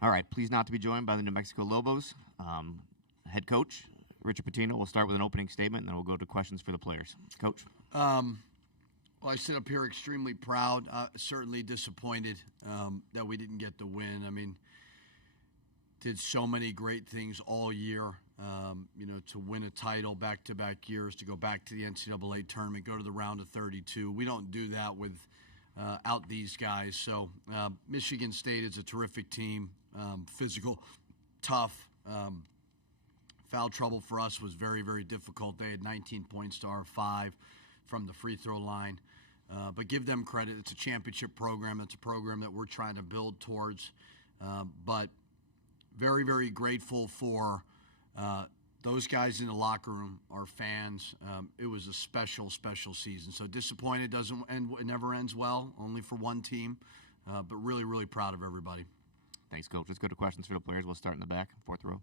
All right, pleased not to be joined by the New Mexico Lobos. Head coach, Richard Pitino, will start with an opening statement, and then we'll go to questions for the players. Coach? Well, I sit up here extremely proud, certainly disappointed that we didn't get the win. I mean, did so many great things all year, to win a title back-to-back years, to go back to the NCAA tournament, go to the round of 32. We don't do that without these guys. So Michigan State is a terrific team, physical, tough. Foul trouble for us was very, very difficult. They had 19 points to our 5 from the free throw line. But give them credit. It's a championship program. It's a program that we're trying to build towards. But very, very grateful for those guys in the locker room, our fans. It was a special, special season. So disappointed doesn't end. It never ends well, only for one team. But really, really proud of everybody. Thanks, Coach. Let's go to questions for the players. We'll start in the back, fourth row.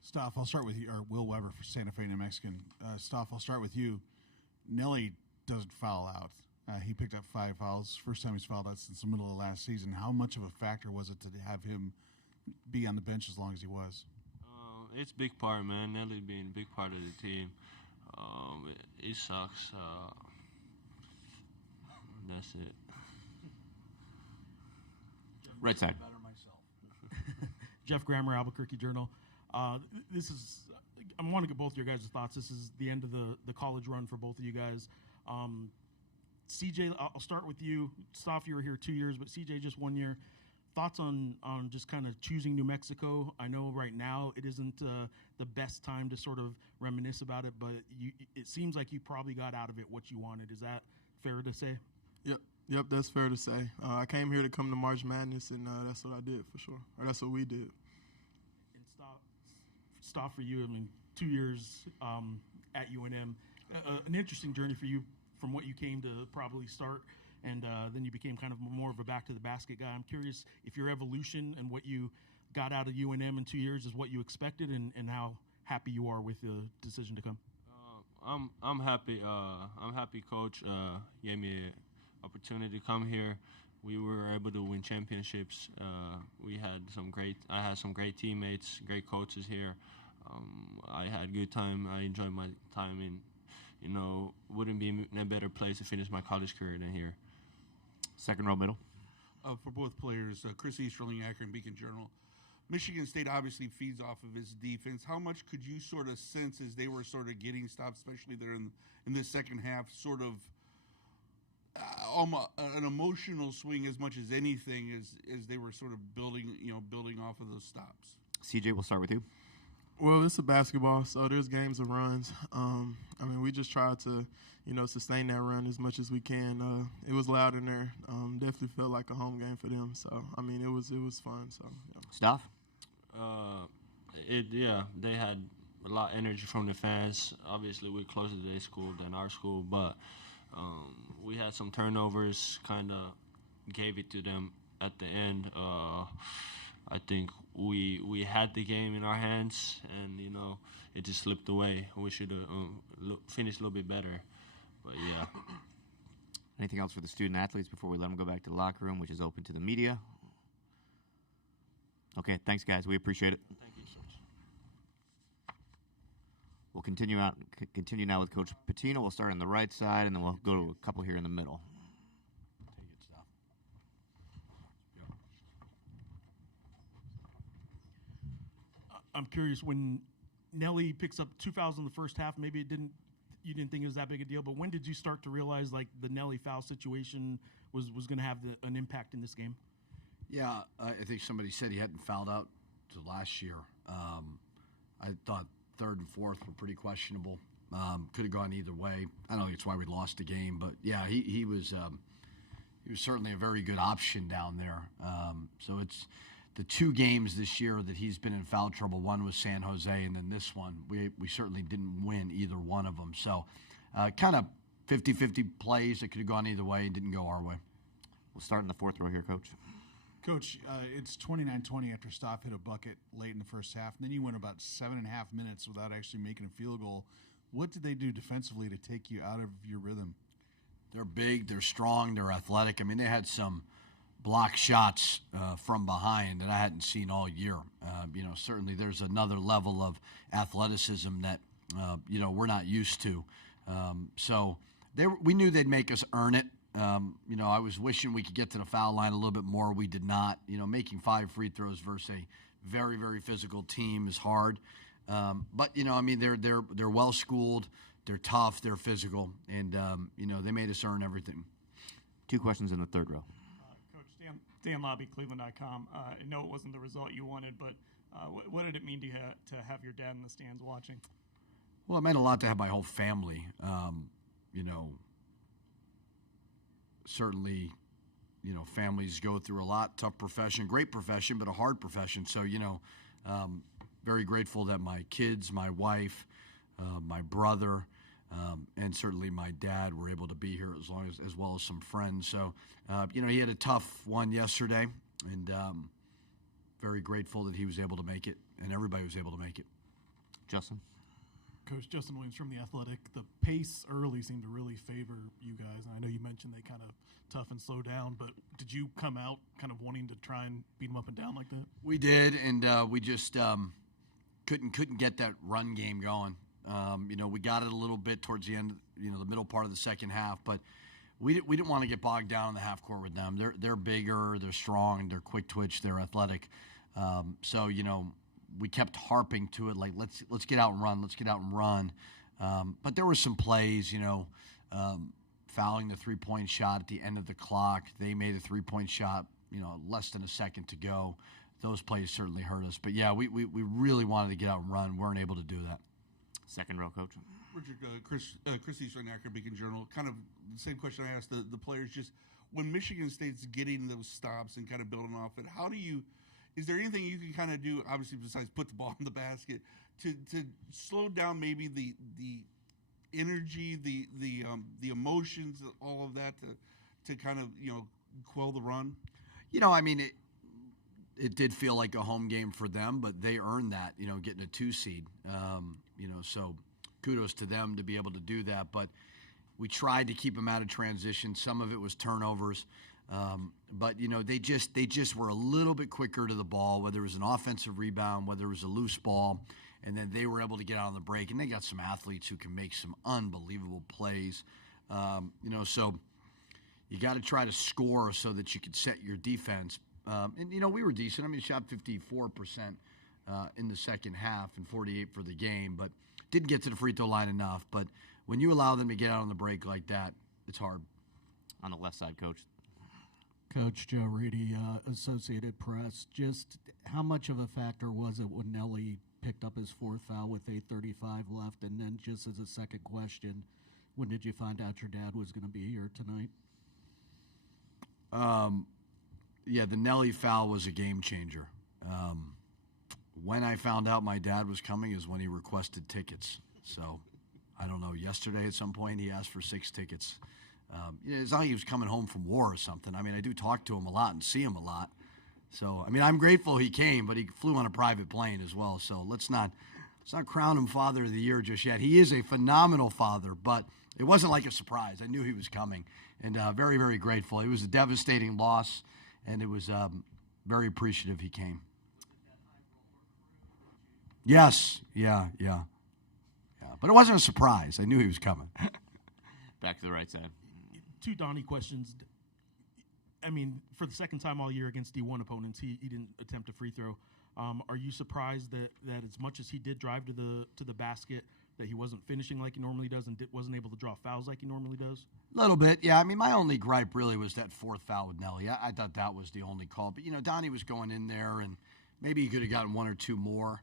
Stoff, I'll start with you, or Will Weber for Santa Fe, New Mexican. Stoff, I'll start with you. Nelly doesn't foul out. He picked up 5 fouls. First time he's fouled out since the middle of last season. How much of a factor was it to have him be on the bench as long as he was? It's a big part, man. Nelly being a big part of the team. It sucks. That's it. Right side. Jeff Grammer, Albuquerque Journal. I want to get both your guys' thoughts. This is the end of the college run for both of you guys. CJ, I'll start with you. Stoff, you were here 2 years, but CJ just 1 year. Thoughts on just kind of choosing New Mexico? I know right now it isn't the best time to sort of reminisce about it, but it seems like you probably got out of it what you wanted. Is that fair to say? Yep, that's fair to say. I came here to come to March Madness, and that's what I did for sure. Or that's what we did. And Stoff, for you, I mean, 2 years at UNM, an interesting journey for you from what you came to probably start, and then you became kind of more of a back-to-the-basket guy. I'm curious if your evolution and what you got out of UNM in 2 years is what you expected, and how happy you are with the decision to come. I'm happy. I'm happy Coach gave me an opportunity to come here. We were able to win championships. I had some great teammates, great coaches here. I had a good time. I enjoyed my time, and wouldn't be in a better place to finish my college career than here. Second row, middle. For both players, Chris Easterling, Akron Beacon Journal. Michigan State obviously feeds off of its defense. How much could you sort of sense as they were sort of getting stopped, especially there in the second half, sort of an emotional swing as much as anything as they were sort of building off of those stops? CJ, we'll start with you. Well, it's a basketball, so there's games and runs. We just tried to, sustain that run as much as we can. It was loud in there. Definitely felt like a home game for them. So, it was fun. So, yeah. Stoff? They had a lot of energy from the fans. Obviously, we're closer to their school than our school, but we had some turnovers, kind of gave it to them at the end. I think we had the game in our hands, and it just slipped away. We should have finished a little bit better, but yeah. Anything else for the student athletes before we let them go back to the locker room, which is open to the media? Okay, thanks, guys. We appreciate it. Thank you so much. We'll continue now with Coach Pitino. We'll start on the right side, and then we'll go to a couple here in the middle. I'm curious, when Nelly picks up 2 fouls in the first half, maybe you didn't think it was that big a deal, but when did you start to realize like the Nelly foul situation was going to have an impact in this game? Yeah, I think somebody said he hadn't fouled out to last year. I thought third and fourth were pretty questionable. Could have gone either way. I don't think it's why we lost the game, but yeah, he was certainly a very good option down there. So it's the 2 games this year that he's been in foul trouble. One was San Jose, and then this one, we certainly didn't win either one of them. So kind of 50-50 plays that could have gone either way and didn't go our way. We'll start in the fourth row here, Coach. Coach, it's 29-20 after Stoff hit a bucket late in the first half, and then you went about 7.5 minutes without actually making a field goal. What did they do defensively to take you out of your rhythm? They're big, they're strong, they're athletic. They had some block shots from behind that I hadn't seen all year. Certainly there's another level of athleticism that, we're not used to. So we knew they'd make us earn it. I was wishing we could get to the foul line a little bit more. We did not. Making 5 free throws versus a very, very physical team is hard. But they're well schooled, they're tough, they're physical, and they made us earn everything. 2 questions in the third row. Coach Dan Lobby, Cleveland.com. I know it wasn't the result you wanted, but what did it mean to have your dad in the stands watching? Well, it meant a lot to have my whole family. Certainly, families go through a lot. Tough profession, great profession, but a hard profession. So, very grateful that my kids, my wife, my brother, and certainly my dad were able to be here as well as some friends. So, he had a tough one yesterday, and very grateful that he was able to make it, and everybody was able to make it. Justin? Coach Justin Williams from The Athletic. The pace early seemed to really favor you guys. And I know you mentioned they kind of tough and slow down, but did you come out kind of wanting to try and beat them up and down like that? We did, and we just couldn't get that run game going. We got it a little bit towards the end, the middle part of the second half, but we didn't want to get bogged down in the half court with them. They're bigger, they're strong, and they're quick twitch, they're athletic. So we kept harping to it, like let's get out and run, but there were some plays, fouling the 3-point shot at the end of the clock. They made a 3-point shot, less than a second to go. Those plays certainly hurt us. But yeah, we really wanted to get out and run. Weren't able to do that. Second row, Coach. Richard, Chris Eastern, Akron Beacon Journal. Kind of the same question I asked the players. Just when Michigan State's getting those stops and kind of building off it, is there anything you can kind of do, obviously besides put the ball in the basket, to slow down maybe the energy, the emotions, all of that to kind of quell the run? It did feel like a home game for them, but they earned that, getting a 2 seed. So kudos to them to be able to do that. But we tried to keep them out of transition. Some of it was turnovers. But they just were a little bit quicker to the ball, whether it was an offensive rebound, whether it was a loose ball, and then they were able to get out on the break. And they got some athletes who can make some unbelievable plays. So you got to try to score so that you can set your defense. And we were decent. Shot 54% in the second half and 48% for the game, but didn't get to the free throw line enough. But when you allow them to get out on the break like that, it's hard. On the left side, Coach. Coach Joe Reedy, Associated Press. Just how much of a factor was it when Nelly picked up his 4th foul with 8:35 left? And then just as a second question, when did you find out your dad was going to be here tonight? Yeah, the Nelly foul was a game changer. When I found out my dad was coming is when he requested tickets. So, I don't know, yesterday at some point he asked for 6 tickets. It's not like he was coming home from war or something. I do talk to him a lot and see him a lot. So, I'm grateful he came, but he flew on a private plane as well. So let's not crown him Father of the Year just yet. He is a phenomenal father, but it wasn't like a surprise. I knew he was coming, and very, very grateful. It was a devastating loss, and it was very appreciative he came. Yes, yeah. But it wasn't a surprise. I knew he was coming. Back to the right side. 2 Donnie questions. For the second time all year against D1 opponents, he didn't attempt a free throw. Are you surprised that as much as he did drive to the basket, that he wasn't finishing like he normally does and wasn't able to draw fouls like he normally does? A little bit, yeah. My only gripe really was that 4th foul with Nelly. I thought that was the only call. But, Donnie was going in there, and maybe he could have gotten 1 or 2 more.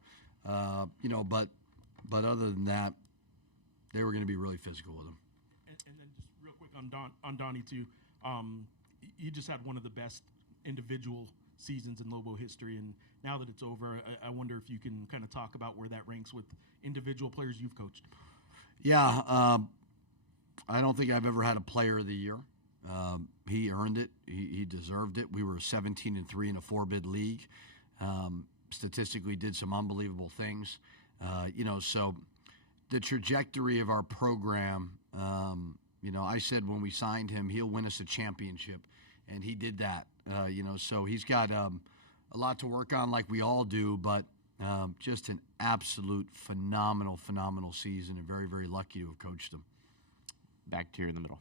But other than that, they were going to be really physical with him. And then just real quick on Donnie too, he just had one of the best individual seasons in Lobo history, and now that it's over, I wonder if you can kind of talk about where that ranks with individual players you've coached. Yeah, I don't think I've ever had a player of the year. He earned it. He deserved it. We were 17-3 in a 4-bid league. Statistically did some unbelievable things. So the trajectory of our program, I said when we signed him, he'll win us a championship. and he did that. So he's got a lot to work on, like we all do, but just an absolute phenomenal season, and very, very lucky to have coached him. Back to you in the middle.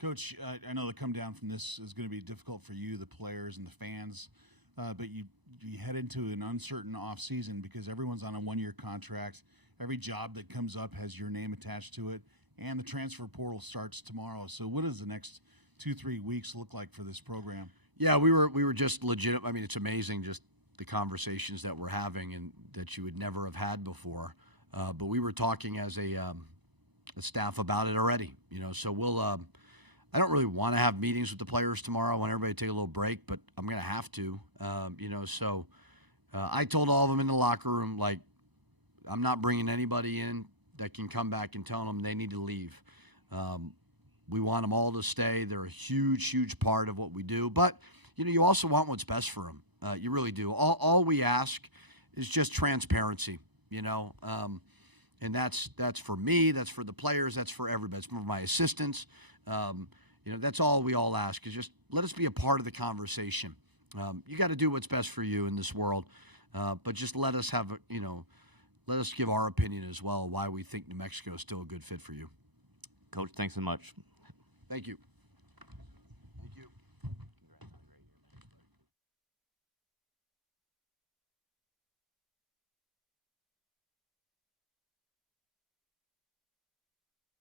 Coach, I know the come down from this is going to be difficult for you, the players, and the fans, but you head into an uncertain off season because everyone's on a one-year contract. Every job that comes up has your name attached to it, and the transfer portal starts tomorrow. So what does the next 2-3 weeks look like for this program? Yeah, we were just legit. I mean, it's amazing just the conversations that we're having and that you would never have had before. But we were talking as a staff about it already. So we'll. I don't really want to have meetings with the players tomorrow. I want everybody to take a little break, but I'm going to have to. So I told all of them in the locker room, like, I'm not bringing anybody in that can come back and tell them they need to leave. We want them all to stay. They're a huge part of what we do. But, you also want what's best for them. You really do. All we ask is just transparency, and that's for me, that's for the players, that's for everybody. It's for my assistants. That's all we all ask is just let us be a part of the conversation. You got to do what's best for you in this world, but just let us have, let us give our opinion as well why we think New Mexico is still a good fit for you. Coach, thanks so much. Thank you.